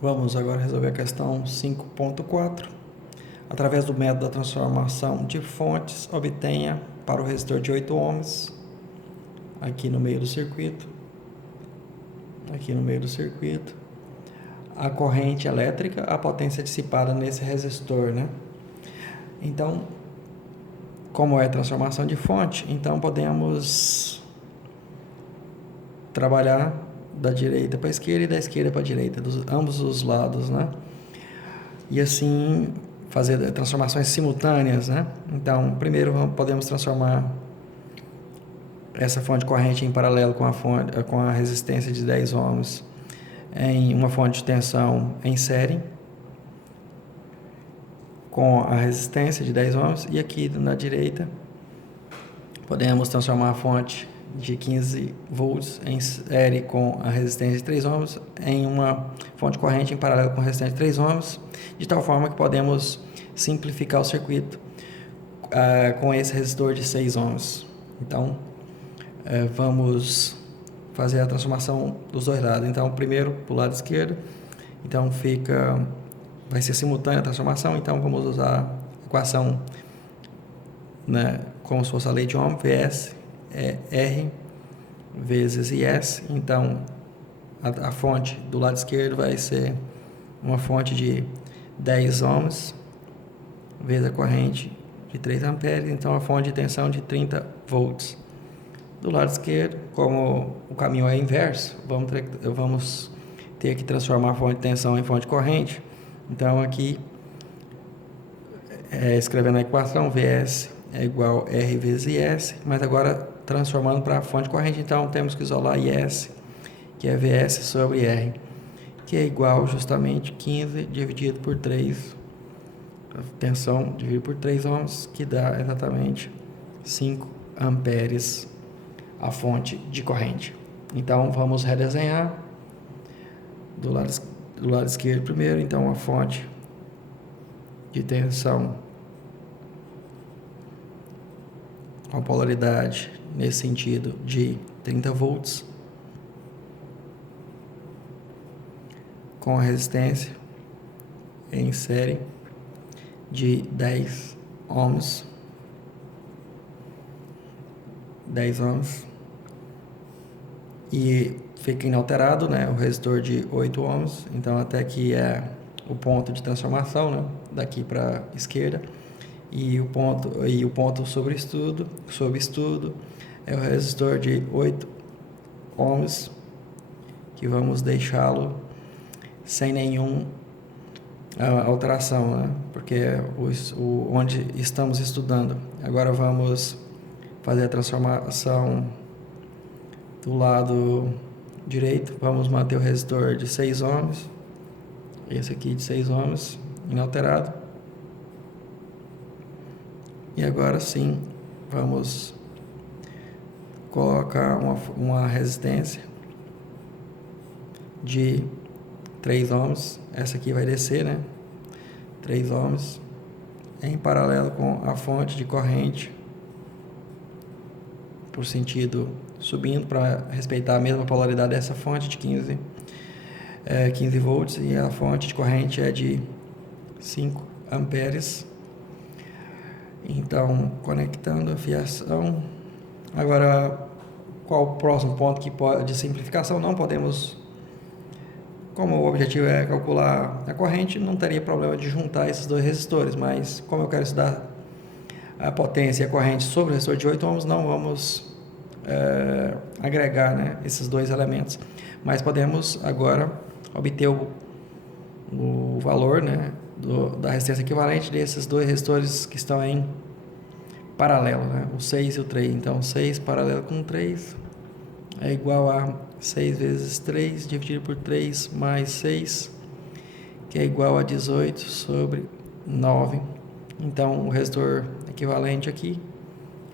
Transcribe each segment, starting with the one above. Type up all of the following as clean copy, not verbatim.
Vamos agora resolver a questão 5.4. Através do método da transformação de fontes, obtenha para o resistor de 8 ohms, aqui no meio do circuito, a corrente elétrica, a potência dissipada nesse resistor, né? Então, como é transformação de fonte, então podemos trabalhar da direita para a esquerda e da esquerda para a direita, ambos os lados, né? E assim fazer transformações simultâneas, né? Então, primeiro podemos transformar essa fonte de corrente em paralelo com a resistência de 10 ohms em uma fonte de tensão em série com a resistência de 10 ohms, e aqui na direita podemos transformar a fonte de 15 volts em série com a resistência de 3 ohms em uma fonte de corrente em paralelo com a resistência de 3 ohms, de tal forma que podemos simplificar o circuito com esse resistor de 6 ohms. Então, vamos fazer a transformação dos dois lados. Então, primeiro para o lado esquerdo, então vai ser simultânea a transformação, então vamos usar a equação, né, como se fosse a lei de Ohm, Vs é R vezes IS. Então, a fonte do lado esquerdo vai ser uma fonte de 10 ohms vezes a corrente de 3 amperes, então a fonte de tensão de 30 volts. Do lado esquerdo, como o caminho é inverso, vamos ter que transformar a fonte de tensão em fonte de corrente. Então, aqui, escrevendo a equação, Vs é igual a R vezes IS, mas agora transformando para a fonte de corrente, então temos que isolar IS, que é Vs sobre R, que é igual justamente 15 dividido por 3, a tensão dividido por 3 ohms, que dá exatamente 5 amperes a fonte de corrente. Então, vamos redesenhar do lado esquerdo primeiro. Então, a fonte de tensão com polaridade nesse sentido de 30 volts com a resistência em série de 10 ohms, e fica inalterado, né, o resistor de 8 ohms. Então, até aqui é o ponto de transformação, né, daqui para a esquerda, e o ponto sobre estudo é o resistor de 8 ohms, que vamos deixá-lo sem nenhuma alteração, né, porque é onde estamos estudando. Agora vamos fazer a transformação do lado direito. Vamos manter o resistor de 6 ohms, esse aqui de 6 ohms, inalterado. E agora sim, vamos colocar uma resistência de 3 ohms. Essa aqui vai descer, né? 3 ohms em paralelo com a fonte de corrente por sentido subindo, para respeitar a mesma polaridade dessa fonte de 15 volts, e a fonte de corrente é de 5 amperes. Então, conectando a fiação. Agora, qual o próximo ponto de simplificação? Não podemos, como o objetivo é calcular a corrente, não teria problema de juntar esses dois resistores, mas como eu quero estudar a potência e a corrente sobre o resistor de 8 ohms, não vamos agregar, né, esses dois elementos, mas podemos agora obter o valor, né, da resistência equivalente desses dois resistores que estão em paralelo, né, o 6 e o 3. Então, 6 paralelo com 3 é igual a 6 vezes 3 dividido por 3 mais 6, que é igual a 18 sobre 9. Então, o resistor equivalente aqui,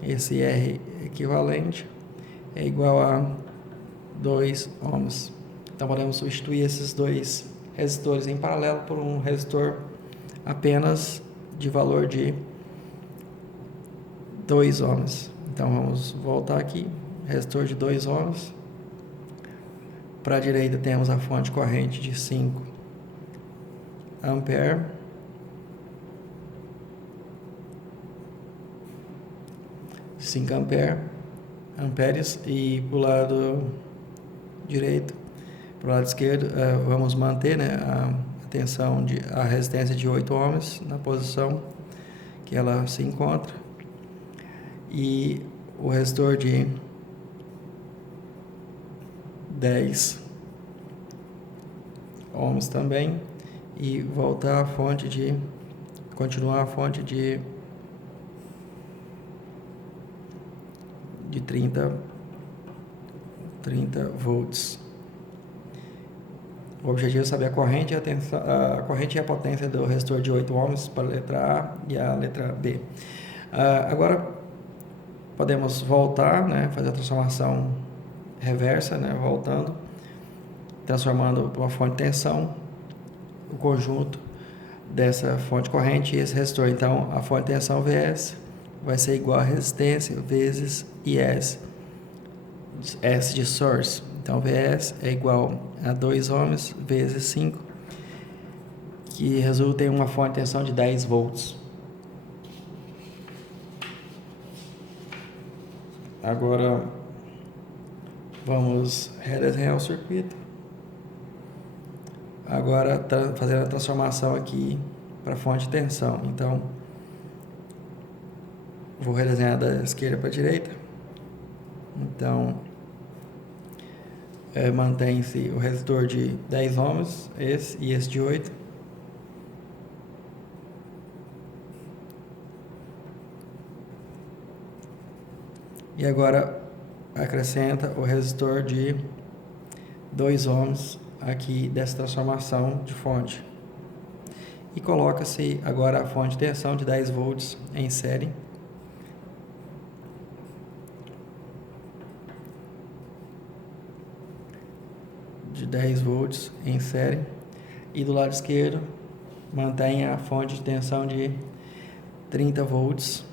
esse R equivalente, é igual a 2 ohms. Então, podemos substituir esses dois resistores em paralelo por um resistor apenas de valor de 2 ohms. Então, vamos voltar aqui, resistor de 2 ohms. Para a direita temos a fonte corrente de 5 ampere, amperes, e para o lado direito, para o lado esquerdo, vamos manter, né, a resistência de 8 ohms na posição que ela se encontra, e o resistor de 10 ohms também, e voltar a fonte de continuar a fonte de 30 volts. O objetivo é saber a corrente e a potência do resistor de 8 ohms para a letra A e a letra B. Agora podemos voltar, né, fazer a transformação reversa, né, voltando, transformando para uma fonte de tensão o conjunto dessa fonte corrente e esse resistor. Então a fonte de tensão Vs vai ser igual a resistência vezes IS, S de source. Então Vs é igual a 2 ohms vezes 5, que resulta em uma fonte de tensão de 10 volts. Agora vamos redesenhar o circuito. Agora fazendo a transformação aqui para fonte de tensão. Então vou redesenhar da esquerda para a direita. Então mantém-se o resistor de 10 ohms, esse e esse de 8. E agora acrescenta o resistor de 2 ohms aqui dessa transformação de fonte. E coloca-se agora a fonte de tensão de 10 volts em série. De 10 volts em série. E do lado esquerdo mantém a fonte de tensão de 30 volts.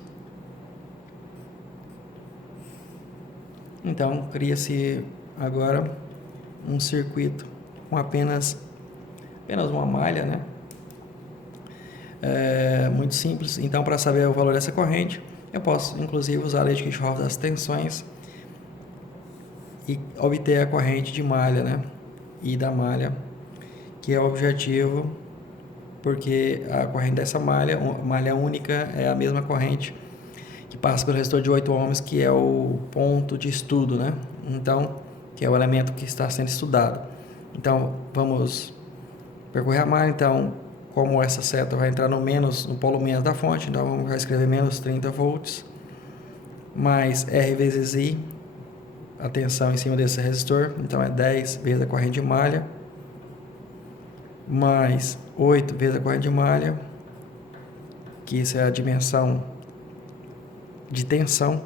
Então cria-se agora um circuito com apenas uma malha, né? Muito simples. Então, para saber o valor dessa corrente, eu posso inclusive usar a lei de Kirchhoff das tensões e obter a corrente de malha, né? E da malha, que é o objetivo, porque a corrente dessa malha única, é a mesma corrente que passa pelo resistor de 8 ohms, que é o ponto de estudo, né? Então, que é o elemento que está sendo estudado. Então, vamos percorrer a malha. Então, como essa seta vai entrar no polo menos da fonte, então vamos escrever menos 30 volts, mais R vezes I, a tensão em cima desse resistor, então é 10 vezes a corrente de malha, mais 8 vezes a corrente de malha, que isso é a dimensão de tensão,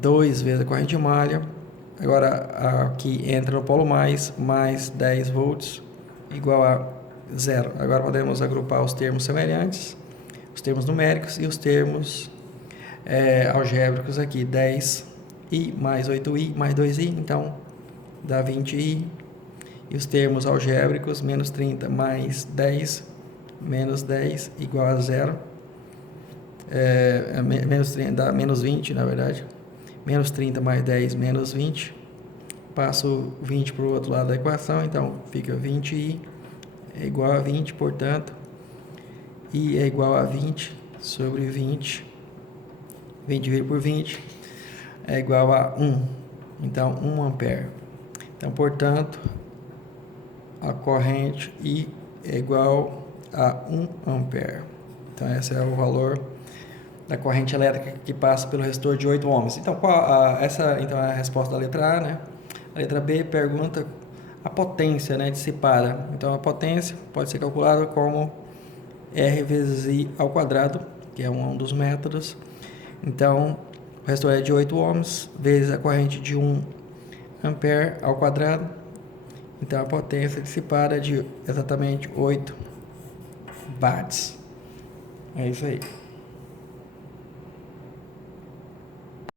2 vezes a corrente de malha. Agora aqui entra no polo mais 10 volts, igual a 0. Agora podemos agrupar os termos semelhantes, os termos numéricos e os termos algébricos aqui, 10i mais 8i mais 2i, então dá 20i, e os termos algébricos, menos 30 mais 10 menos 10 igual a 0, menos 30 dá menos 20, na verdade, menos 30 mais 10 menos 20, passo 20 para o outro lado da equação, então fica 20i é igual a 20, portanto i é igual a 20 sobre 20 dividido por 20 é igual a 1, então 1 ampere. Então, portanto, a corrente I é igual a 1 ampere. Então, esse é o valor da corrente elétrica que passa pelo resistor de 8 ohms. Então, então é a resposta da letra A, né? A letra B pergunta a potência, né, dissipada. Então, a potência pode ser calculada como R vezes I ao quadrado, que é um dos métodos. Então, o resistor é de 8 ohms vezes a corrente de 1 ampere ao quadrado. Então, a potência dissipada é de exatamente 8 watts. É isso aí.